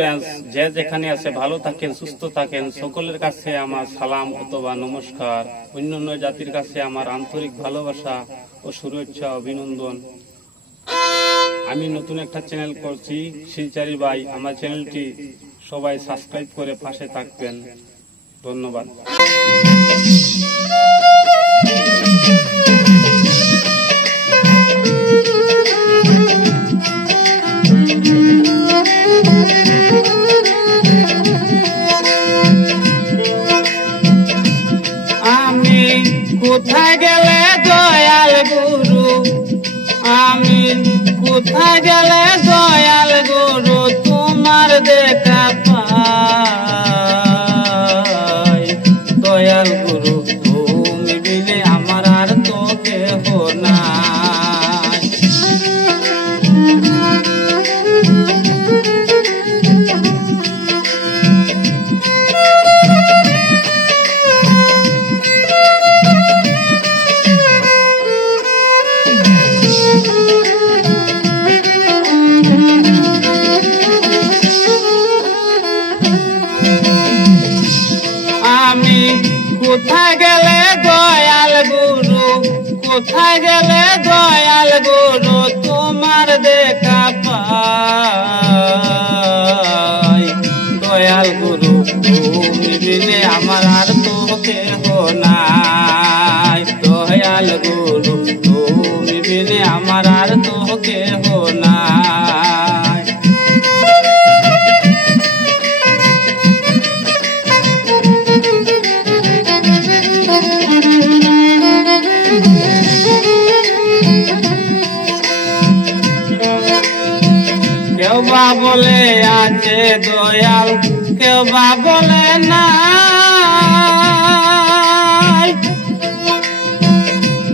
Friends, যে যেখানে আছে ভালো থাকেন, সুস্থ থাকেন। সকলের কাছে আমার সালাম অথবা নমস্কার। অন্যান্য জাতির কাছে আমার আন্তরিক ভালোবাসা ও শুভেচ্ছা অভিনন্দন। আমি নতুন একটা চ্যানেল করছি, শিলচারি ভাই। আমার চ্যানেলটি সবাই সাবস্ক্রাইব করে পাশে থাকবেন। ধন্যবাদ। আমি কোথায় গেলে দয়াল গুরু, আমি কোথায় গেলে দয়াল গুরু তোমার দেখা পাই। দয়াল গুরু তুমি বিলে আমার আর তো কেহ নাই। আমি কোথায় গেলে দয়াল গুরু, কোথায় গেলে দয়াল গুরু তোমার দেখা পাই। দয়াল গুরু তুমি বিলে আমার আর তো কেহ নাই। দয়াল গুরু তুমি বিলে আমার আর তো কেহ নাই। কেউ বা বলে আছে দয়াল, কেউ বা বলে নাই।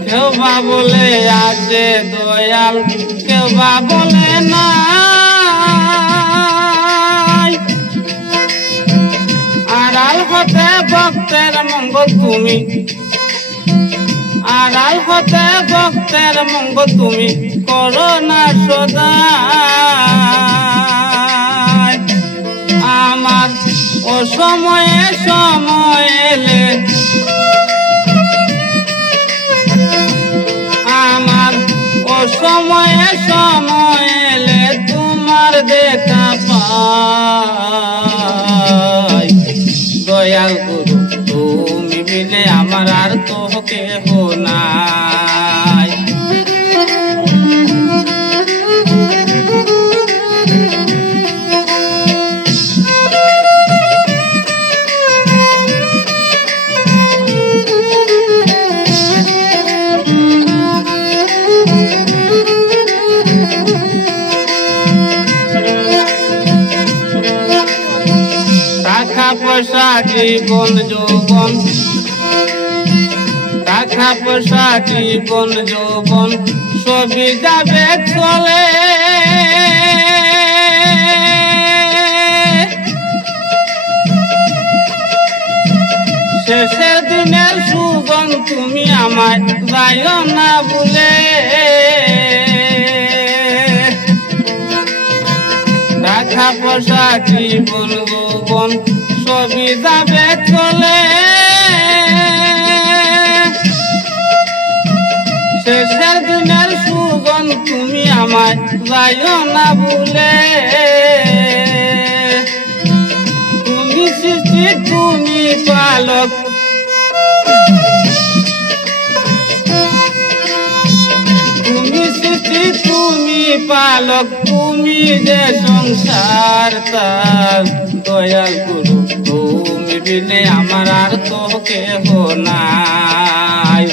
কেউ বা বলে আছে দয়াল, কেউ বা বলে নাই। আড়াল হতে ভক্তের মঙ্গল তুমি, আড়াল হতে ভক্তের মঙ্গল তুমি করো না সদা। আমার অসময়ে সময় এলে, আমার অসময়ে সময় এলে তোমার দেখা পাই। দয়াল গুরু তুমি বিলে আমার আর তো কেহ নাই। টাকা পয়সা জীবন যৌবন, টাকা পয়সা জীবন যৌবন সবই যাবে চলে। শেষের দিনের সুগন তুমি আমায় যাইও না ভুলে। টাকা পয়সা জীবন যৌবন সবই যাবে চলে। শেষের দিনের সুগন তুমি আমায় যাইও না ভুলে। তুমি সৃষ্টি তুমি পালক, তুমি সৃষ্টি তুমি পালক, তুমি যে সংসার তার। দয়াল গুরু তুমি বিলে আমার আর তো কেহ নাই।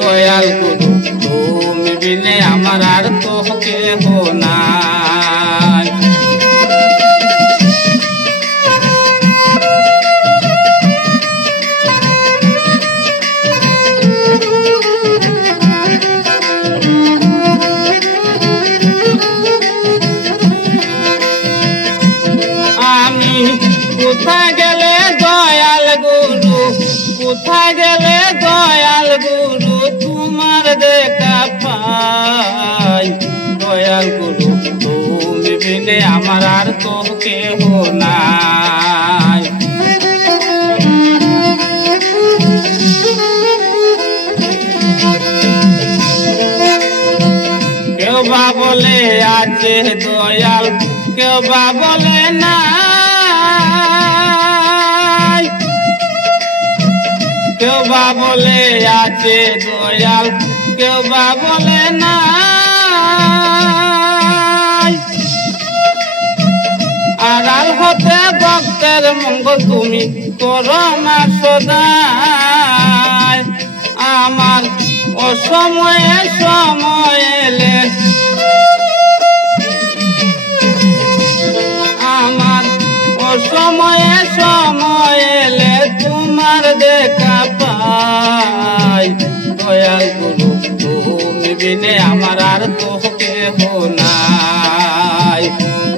দয়াল গুরু তুমি বিলে আমার আর তো কেহ নাই। আমি কোথায় গেলে দয়াল গুরু, কোথায় গেলে দয়াল গুরু তোমার দেখা পাই। দয়াল গুরু তুমি বিনে আমার আর তো কেহ নাই। কেউ বা বলে আছে দয়াল, কেউ বা বলে না, কেউ বা বলে আছে দয়াল, কেউ বা বলে না। আড়াল হতে ভক্তের মঙ্গল তুমি করো না সদাই। আমার অসময়ে সময় এলে, আমার অসময়ে সময় এলে তোমার দেখা পাই। দয়াল গুরু তুমি বিনে আমার আর তো কেহ নাই।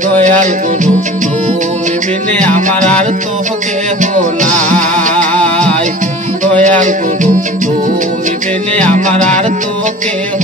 দয়াল গুরু তুমি বিনে আমার আর তো কেহ নাই। দয়াল গুরু তুমি বিনে আমার আর তো কেহ